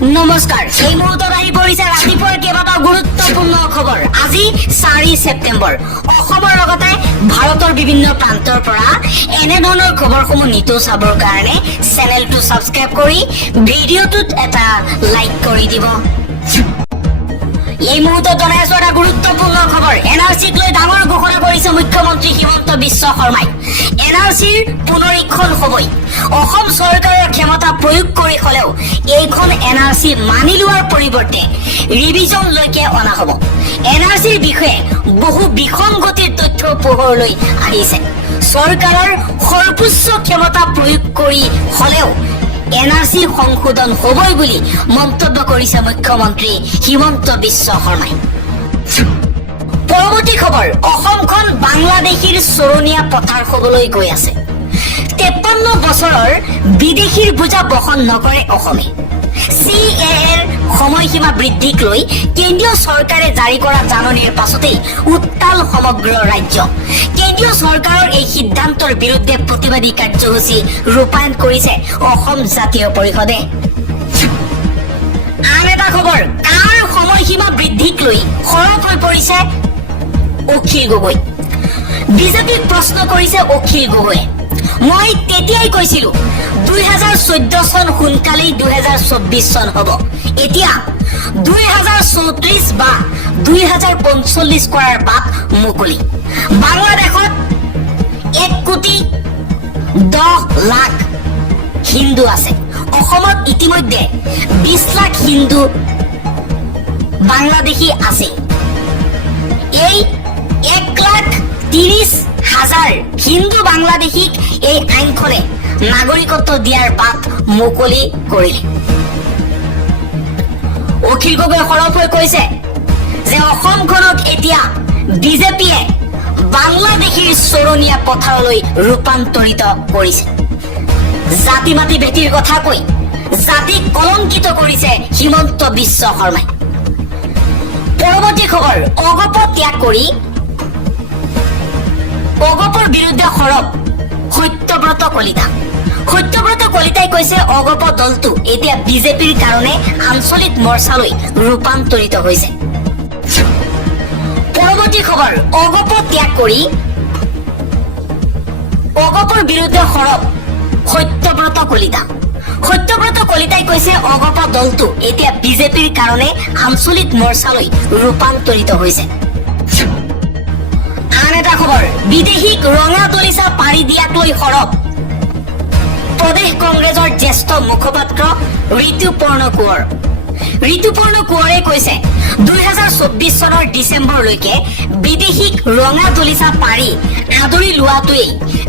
নমস্কাৰ এই মুহূৰ্তত আহি পৰিছে ৰাতিপুৱাৰ কেইবাটাও গুৰুত্বপূৰ্ণ খবৰ আজি 4 ছেপ্টেম্বৰ অসমৰ লগতে ভাৰতৰ বিভিন্ন প্ৰান্তৰ পৰা এনে ধৰণৰ খবৰসমূহ নিতৌ চাবৰ কাৰণে চেনেলটো সাবস্ক্ৰাইব কৰি ভিডিঅ'টোত এটা লাইক কৰি দিব এই মুহূৰ্তত জনাইছো এটা গুৰুত্বপূৰ্ণ খবৰ এনআৰচিক লৈ ডাঙৰ ঘোষণা কৰিছে মুখ্যমন্ত্ৰী হিমন্ত বিশ্ব শৰ্মাই এনআৰচিৰ পুনৰীক্ষণ হ'বই অসম চৰকাৰৰ ক্ষমতা প্ৰয়োগ কৰি হলেও এইখন এনআৰচি মানি লোৱাৰ পৰিৱৰ্তে ৰিভিজন লৈকে অনা হ'ব এনআৰচিৰ বিষয়ে বহু বিসংগতিৰ তথ্য পোহৰলৈ আহিছে চৰকাৰৰ সৰ্বোচ্চ ক্ষমতা প্ৰয়োগ কৰি হলেও এনআৰচি সংশোধন হ'বই বুলি মন্তব্য কৰিছে মুখ্যমন্ত্ৰী হিমন্ত বিশ্ব শৰ্মাই পৰৱৰ্তী খবৰ অসমখন বাংলাদেশীৰ চৰণীয়া পথাৰ হ'বলৈ গৈ আছে 53 বছৰৰ বিদেশীৰ বোজা বহন নকৰে অসমে CAAৰ সময়সীমা বৃদ্ধিক লৈ কেন্দ্ৰীয় চৰকাৰে জাৰি কৰা জাননীৰ পাছতেই উত্তাল সমগ্ৰ ৰাজ্য কেন্দ্ৰীয় চৰকাৰৰ এই সিদ্ধান্তৰ বিৰুদ্ধে প্ৰতিবাদী কাৰ্যসূচী ৰূপায়ণ কৰিছে অসম জাতীয় পৰিষদে আন এটা খবৰ কাৰ সময়সীমা বৃদ্ধিক লৈ সৰব হৈ পৰিছে অখিল গগৈ বিজেপিক প্ৰশ্ন কৰিছে অখিল গগৈয়ে মই তেতিয়াই কৈছিলো 2014 চন সোনকালেই 2024 চন হ'ব এতিয়া 2034 বা 2045 কৰাৰ বাট মুকলি বাংলাদেশত 1 কোটি 10 লাখ হিন্দু আছে অসমত ইতিমধ্যে 20 লাখ হিন্দু বাংলাদেশী আছে এই 1,30,000 হিন্দু বাংলাদেশীক এই আইনখনে নাগৰিকত্ব দিয়াৰ বাট মুকলি কৰিলে অখিল গগৈ সৰব হৈ কৈছে যে অসমখনক এতিয়া বিজেপিয়ে বাংলাদেশীৰ চৰণীয়া পথাৰলৈ ৰূপান্তৰিত কৰিছে জাতি মাটি ভেটিৰ কথা কৈ জাতিক কলংকিত কৰিছে হিমন্ত বিশ্ব শৰ্মাই পৰৱৰ্তী খবৰ অগপ ত্যাগ কৰি অগপৰ বিৰুদ্ধে সৰব সত্যব্ৰত কলিতাই কৈছে অগপ দলটো এতিয়া বিজেপিৰ কাৰণে আঞ্চলিক মৰ্চালৈ ৰূপান্তৰিত হৈছে পৰৱৰ্তী খবৰ অগপ ত্যাগ কৰি অগপৰ বিৰুদ্ধে সৰব সত্যব্ৰত কলিতাই কৈছে অগপ দলটো এতিয়া বিজেপিৰ কাৰণে আঞ্চলিক মৰ্চালৈ ৰূপান্তৰিত হৈছে আন এটা খবৰ বিদেশীক ৰঙা দলিচা পাৰি দিয়াক লৈ সৰব প্ৰদেশ কংগ্ৰেছৰ জ্যেষ্ঠ মুখপাত্ৰ ঋতুপৰ্ণ কোঁৱৰে কৈছে 2024 চনৰ ডিচেম্বৰলৈকে বিদেশীক ৰঙা দলিচা পাৰি আদৰি লোৱাটোৱেই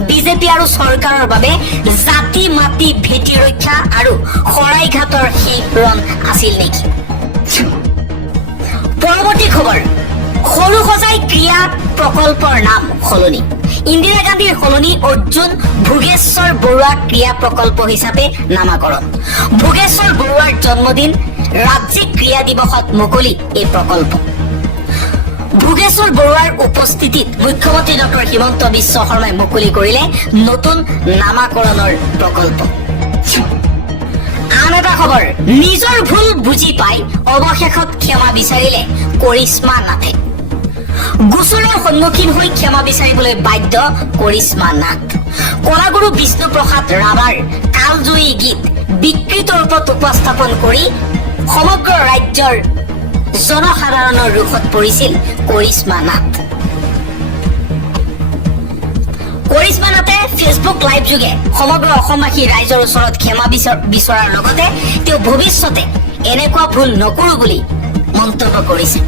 বিজেপি আৰু চৰকাৰৰ বাবে জাতি মাটি ভেটি ৰক্ষা আৰু শৰাইঘাটৰ শিৰণ আছিল নেকি পৰৱৰ্তী খবৰ সৰু সজাই ক্ৰিয়া প্ৰকল্পৰ নাম সলনি ইন্দিৰা গান্ধীৰ সলনি অৰ্জুন ভোগেশ্বৰ বৰুৱা ক্ৰিয়া প্ৰকল্প হিচাপে নামাকৰণ ভোগেশ্বৰ বৰুৱাৰ জন্মদিন ৰাজ্যিক ক্ৰিয়া দিৱসত মুকলি এই প্ৰকল্প ভোগেশ্বৰ বৰুৱাৰ উপস্থিতিত মুখ্যমন্ত্ৰী ডক্টৰ হিমন্ত বিশ্ব শৰ্মাই মুকলি কৰিলে নতুন নামাকৰণৰ প্ৰকল্প আন এটা খবৰ নিজৰ ভুল বুজি পাই অৱশেষত ক্ষমা বিচাৰিলে কৰিশ্মা নাথে গোচৰৰ সন্মুখীন হৈ ক্ষমা বিচাৰিবলৈ বাধ্য কৰিশ্মা নাথ কলাগুৰু বিষ্ণুপ্ৰসাদ ৰাভাৰ কালজয়ী গীত বিকৃত ৰূপত উপস্থাপন কৰি সমগ্ৰ ৰাজ্যৰ জনসাধাৰণৰ ৰোষত পৰিছিল কৰিশ্মা নাথে ফেচবুক লাইভ যোগে সমগ্ৰ অসমবাসী ৰাইজৰ ওচৰত ক্ষমা বিচৰাৰ লগতে তেওঁ ভৱিষ্যতে এনেকুৱা ভুল নকৰো বুলি মন্তব্য কৰিছে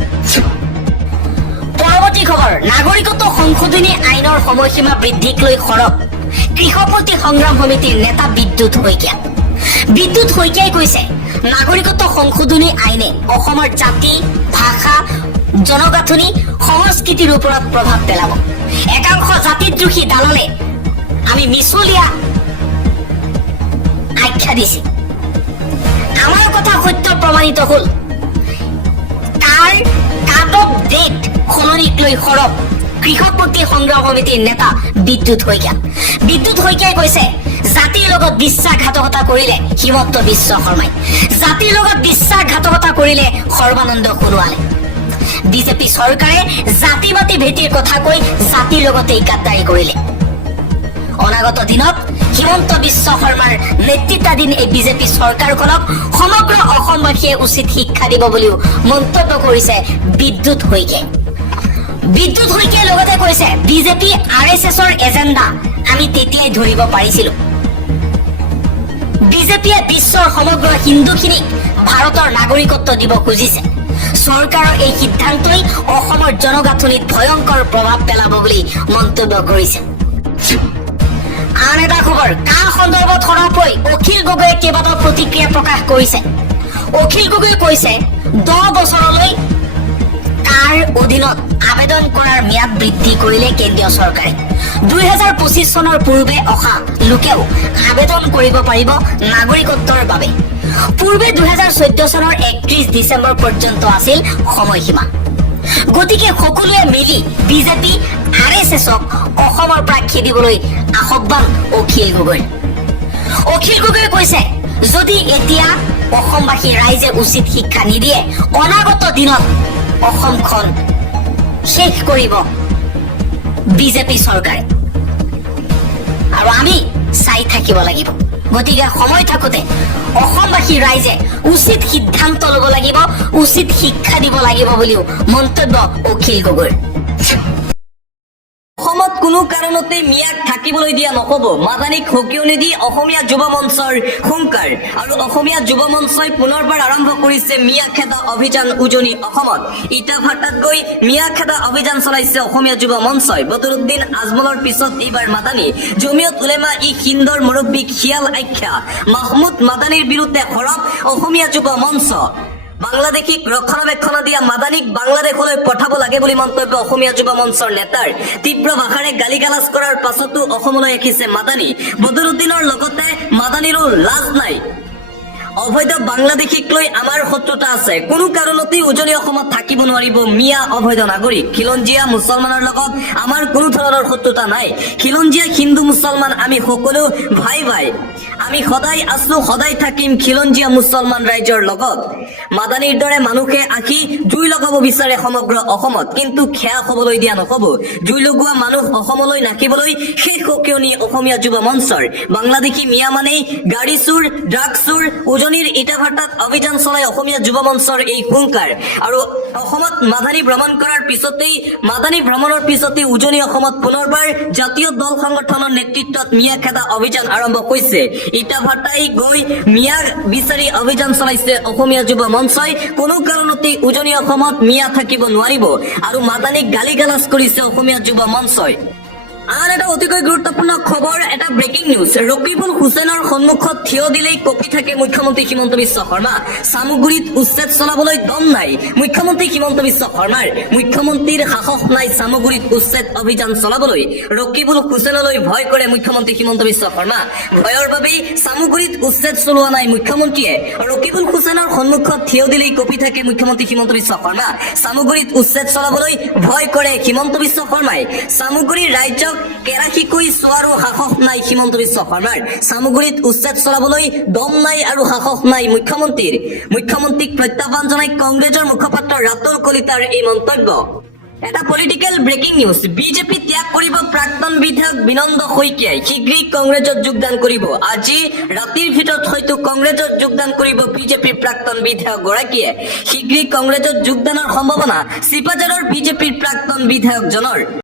পৰৱৰ্তী খবৰ নাগৰিকত্ব সংশোধনী আইনৰ সময়সীমা বৃদ্ধিক লৈ সৰব কৃষকপন্থী সংগ্ৰাম সমিতিৰ নেতা বিদ্যুৎ শইকীয়াই কৈছে নাগৰিকত্ব সংশোধনী আইনে অসমৰ জাতি ভাষা জনগাঁথনি সংস্কৃতিৰ ওপৰত প্ৰভাৱ পেলাব একাংশ জাতিদ্ৰোহী দালালে আমি মিছলীয়া আখ্যা দিছে আমাৰ কথা সত্য প্ৰমাণিত হল তাৰ কাট অফ ডেট সলনিক লৈ সৰব কৃষকপন্থী সংগ্ৰাম সমিতিৰ নেতা বিদ্যুৎ শইকীয়াই কৈছে জাতিৰ লগত বিশ্বাসঘাতকতা কৰিলে হিমন্ত বিশ্ব শৰ্মাই, জাতিৰ লগত বিশ্বাসঘাতকতা কৰিলে সৰ্বানন্দ সোণোৱালে। বিজেপি চৰকাৰে জাতি মাতি ভেটিৰ কথা কৈ জাতিৰ লগতে গাদ্দাৰী কৰিলে। অনাগত দিনত হিমন্ত বিশ্ব শৰ্মাৰ নেতৃত্বাধীন এই বিজেপি চৰকাৰখনক সমগ্ৰ অসমবাসীয়ে উচিত শিক্ষা দিব বুলিও মন্তব্য কৰিছে বিদ্যুৎ শইকীয়াই। বিদ্যুৎ শইকীয়াই লগতে কৈছে, বিজেপি RSSৰ এজেণ্ডা আমি তেতিয়াই ধৰিব পাৰিছিলো। বিজেপিয়ে বিশ্বৰ সমগ্ৰ হিন্দুখিনিক ভাৰতৰ নাগৰিকত্ব দিব খুজিছে। চৰকাৰৰ এই সিদ্ধান্তই অসমৰ জনগাঁথনিত ভয়ংকৰ প্ৰভাৱ পেলাব বুলি মন্তব্য কৰিছে। আন এটা খবৰ, কা সন্দৰ্ভত সৰহকৈ অখিল গগৈয়ে কেইবাটাও প্ৰতিক্ৰিয়া প্ৰকাশ কৰিছে। অখিল গগৈয়ে কৈছে, 10 বছৰলৈ কাৰ অধীনত আবেদন কৰাৰ ম্যাদ বৃদ্ধি কৰিলে কেন্দ্ৰীয় চৰকাৰে। 2025 চনৰ পূৰ্বে অহা লোকেও আবেদন কৰিব পাৰিব নাগৰিকত্বৰ বাবে। পূৰ্বে 2014 চনৰ 31 ডিচেম্বৰ পৰ্যন্ত আছিল সময়সীমা। গতিকে সকলোৱে মিলি বিজেপি RSSক অসমৰ পৰা খেদিবলৈ আহ্বান অখিল গগৈ। অখিল গগৈয়ে কৈছে, যদি এতিয়া অসমবাসী ৰাইজে উচিত শিক্ষা নিদিয়ে, অনাগত দিনত অসমখন শেষ কৰিব বিজেপি চৰকাৰে, আৰু আমি চাই থাকিব লাগিব। গতিকে সময় থাকোতে অসমবাসী ৰাইজে উচিত সিদ্ধান্ত ল'ব লাগিব, উচিত শিক্ষা দিব লাগিব বুলিও মন্তব্য অখিল গগৈৰ। অসমত কোনো কাৰণতে মিয়াক থাকিবলৈ দিয়া নহব, মাদানীক সকিয়নি দি অসমীয়া যুৱ মঞ্চৰ হুংকাৰ। আৰু অসমীয়া যুৱ মঞ্চই পুনৰবাৰ আৰম্ভ কৰিছে মিয়া খেদা অভিযান উজনি অসমত। ইটাভাটাত গৈ মিয়া খেদা অভিযান চলাইছে অসমীয়া যুৱ মঞ্চই। বদৰুদ্দিন আজমলৰ পিছত এইবাৰ মাদানী। জমিয়ত উলেমা ই হিন্দৰ মুৰব্বী খিয়াল আখ্যা মাহমুদ মাদানীৰ বিৰুদ্ধে সৰব অসমীয়া যুৱ মঞ্চ। বাংলাদেশীক ৰক্ষণাবেক্ষণ দিয়া মাদানীক বাংলাদেশলৈ পঠাব লাগে বুলি মন্তব্য অসমীয়া যুৱ মঞ্চৰ নেতাৰ। তীব্ৰ ভাষাৰে গালি গালাজ কৰাৰ পাছতো অসমলৈ আহিছে মাদানী। বদৰুদ্দিনৰ লগতে মাদানীৰো লাজ নাই। অবৈধ বাংলাদেশীক লৈ আমাৰ শত্ৰুতা আছে। কোনো কাৰণতে উজনি অসমত থাকিব নোৱাৰিব মিয়া অবৈধ নাগৰিক। খিলঞ্জীয়া মুছলমানৰ লগত আমাৰ কোনো ধৰণৰ শত্ৰুতা নাই। খিলঞ্জীয়া হিন্দু মুছলমান আমি সকলো ভাই ভাই। আমি সদায় আছো, সদায় থাকিম খিলঞ্জীয়া মুছলমান ৰাইজৰ লগত। মাদানীৰ দৰে মানুহে আহি জুই লগাব বিচাৰে সমগ্ৰ অসমত, কিন্তু খেয়া হবলৈ দিয়া নহব। জুই লগোৱা মানুহ অসমলৈ নাকিবলৈ শেষ সকিয়নি অসমীয়া যুৱ মঞ্চৰ। বাংলাদেশী মিয়া মানেই গাড়ী চোৰ, ড্ৰাগ চোৰ। উজনিৰ ইটাভাটাত অভিযান চলাই অসমীয়া যুৱ মঞ্চৰ এই হুংকাৰ। আৰু অসমত মাদানী ভ্ৰমণৰ পিছতেই উজনি অসমত পুনৰবাৰ জাতীয় দল সংগঠনৰ নেতৃত্বত মিয়া খেদা অভিযান আৰম্ভ হৈছে। ইটাভাটাই গৈ মিয়া বিচাৰি অভিযান চলাইছে অসমীয়া যুৱ মঞ্চই। কোনো কাৰণতে উজনি অসমত মিয়া থাকিব নোৱাৰিব আৰু মাদানীক গালি গালাজ কৰিছে অসমীয়া যুৱ মঞ্চই। আন এটা অতিকৈ গুৰুত্বপূৰ্ণ খবৰ, এটা ব্ৰেকিং নিউজ। ৰকিবুল হুছেইনৰ সন্মুখত থিয় দিলেই কঁপি থাকে মুখ্যমন্ত্ৰী হিমন্ত বিশ্ব শৰ্মা। চামুগুৰিত উচ্ছেদ চলাবলৈ দম নাই মুখ্যমন্ত্ৰী হিমন্ত বিশ্ব শৰ্মাৰ। মুখ্যমন্ত্ৰীৰ সাহস নাই চামুগুৰিত উচ্ছেদ অভিযান চলাবলৈ। ৰকিবুল হুছেইনলৈ ভয় কৰে মুখ্যমন্ত্ৰী হিমন্ত বিশ্ব শৰ্মা। ভয়ৰ বাবেই চামুগুৰিত উচ্ছেদ চলোৱা নাই মুখ্যমন্ত্ৰীয়ে। ৰকিবুল হুছেইনৰ সন্মুখত থিয় দিলেই কঁপি থাকে মুখ্যমন্ত্ৰী হিমন্ত বিশ্ব শৰ্মা। চামুগুৰিত উচ্ছেদ চলাবলৈ ভয় কৰে হিমন্ত বিশ্ব শৰ্মাই। চামুগুৰি ৰাজ্যক কেৰাহীকৈ চোৱাৰো সাহস নাই হিমন্ত বিশ্ব শৰ্মাৰ। চামুগুৰিত উচ্ছেদ চলাবলৈ দম নাই আৰু সাহস নাই মুখ্যমন্ত্ৰীৰ। মুখ্যমন্ত্ৰীক প্ৰত্যাহ্বান জনাই কংগ্ৰেছৰ মুখপাত্ৰ ৰাতুল কলিতাৰ এই মন্তব্য। এটা পলিটিকেল ব্ৰেকিং নিউজ। বিজেপি ত্যাগ কৰিব প্ৰাক্তন বিধায়ক বিনন্দ শইকীয়াই। শীঘ্ৰেই কংগ্ৰেছত যোগদান কৰিব। আজি ৰাতিৰ ভিতৰত হয়তো কংগ্ৰেছত যোগদান কৰিব বিজেপিৰ প্ৰাক্তন বিধায়ক গৰাকীয়ে। শীঘ্ৰেই কংগ্ৰেছত যোগদানৰ সম্ভাৱনা চিপাঝাৰৰ বিজেপিৰ প্ৰাক্তন বিধায়কজনৰ।